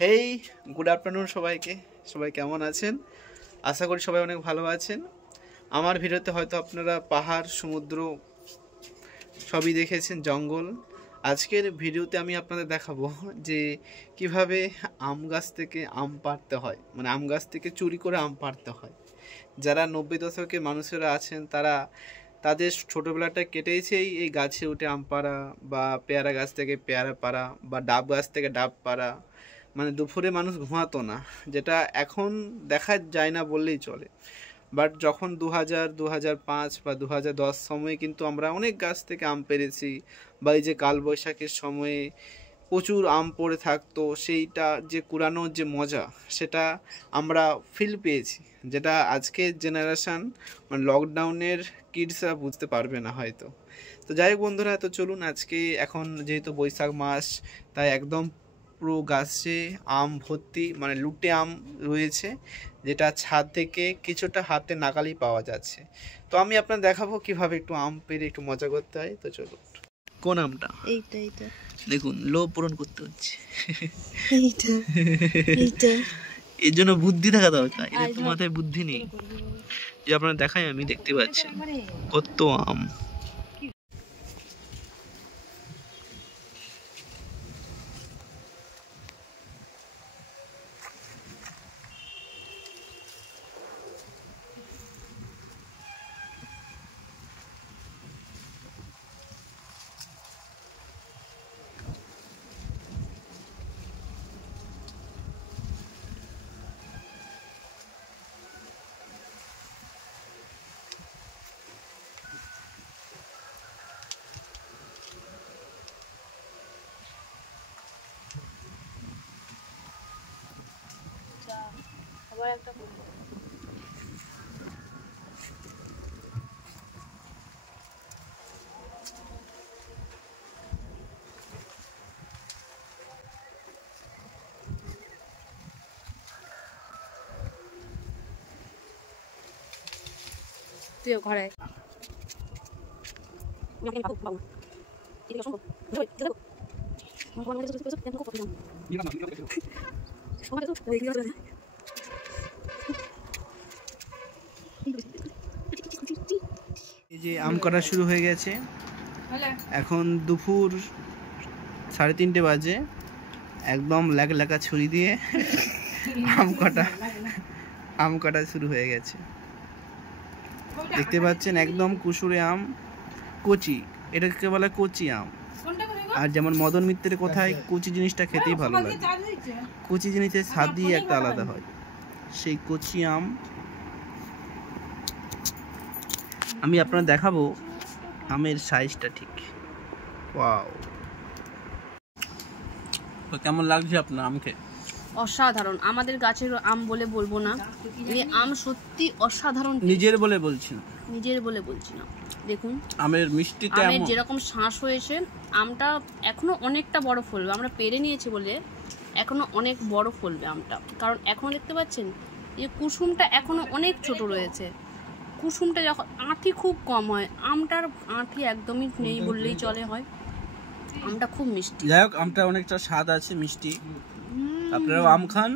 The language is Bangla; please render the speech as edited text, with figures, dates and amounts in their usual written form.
হেই, গুড আফটারনুন সবাইকে। সবাই কেমন আছেন? আশা করি সবাই অনেক ভালো আছেন। আমার ভিডিওতে হয়তো আপনারা পাহাড়, সমুদ্র সবই দেখেছেন, জঙ্গল। আজকের ভিডিওতে আমি আপনাদের দেখাবো যে কিভাবে আম গাছ থেকে আম পাড়তে হয়, মানে আম গাছ থেকে চুরি করে আম পাড়তে হয়। যারা 90 দশকের মানুষেরা আছেন তারা তাদের ছোটোবেলাটা কেটেছেই এই গাছে উঠে আম পাড়া, বা পেয়ারা গাছ থেকে পেয়ারা পাড়া, বা ডাব গাছ থেকে ডাব পাড়া। মানে দুপুরে মানুষ ঘুমাতো না, যেটা এখন দেখা যায় না বললেই চলে। বাট যখন 2005 বা 2010 সময়ে কিন্তু আমরা অনেক গাছ থেকে আম পেরেছি, বা এই যে কালবৈশাখীর সময়ে প্রচুর আম পড়ে থাকতো, সেইটা যে কুড়ানোর যে মজা সেটা আমরা ফিল পেয়েছি, যেটা আজকের জেনারেশান মানে লকডাউনের কিডসরা বুঝতে পারবে না হয়তো। তো যাই হোক বন্ধুরা, তো চলুন আজকে, এখন যেহেতু বৈশাখ মাস, তাই একদম পুরো গাছে আম ভর্তি, মানে লুটে আম রয়েছে, যেটা ছাদ থেকে কিছুটা হাতে নাগালি পাওয়া যাচ্ছে। তো আমি আপনার দেখাবো কিভাবে একটু আম পেরে একটু মজা করতে হয়। তো চলুন। কোন আমটা? এইটা দেখুন, লোভ পূরণ করতে হচ্ছে। এইটা এর জন্য বুদ্ধি থাকা দরকার। এটা তো মাথায় বুদ্ধি নেই। যে আপনারা দেখাই, আমি দেখতে পাচ্ছেন কত আম। আবার একটা তুই ঘরে এই যে আম কাটা শুরু হয়ে গেছে, এখন দুপুর 3:30 বাজে। একদম লেখা ছুরি দিয়ে আম কাটা শুরু হয়ে গেছে। দেখতে পাচ্ছেন একদম কুসুরে আম, কচি। এটাকে বলে কচি আম। আর যেমন মদন মিত্রের কোথায় কচি জিনিসটা খেতেই ভালো লাগে, কচি জিনিসের স্বাদই একটা আলাদা হয়। সেই কচি আম আমি আপনার দেখাবো, আমের সাইজটা ঠিক। ওয়াও, তো কেমন লাগছে আপনার আমকে? অসাধারণ। আমাদের গাছের আম বলে বলবো না, এই আম সত্যি অসাধারণ। নিজের বলে বলছি না, নিজের বলে বলছি না। দেখুন আমের মিষ্টিতে আমের যেরকম শ্বাস হয়েছে, আমটা এখনো অনেকটা বড় ফলবে। আমরা পেরে নিয়েছি বলে এখনো অনেক বড় ফলবে আমটা, কারণ এখনো দেখতে পাচ্ছেন এই কুসুমটা এখনো অনেক ছোট রয়েছে। কুসুমটা যখন আঁটি খুব কম হয়, আমটার আঁটি একদমই নেই বললেই চলে হয়। আমটা খুব মিষ্টি। যাই হোক, আমটা অনেকটা স্বাদ আছে, মিষ্টি। আপনারাও আম খান।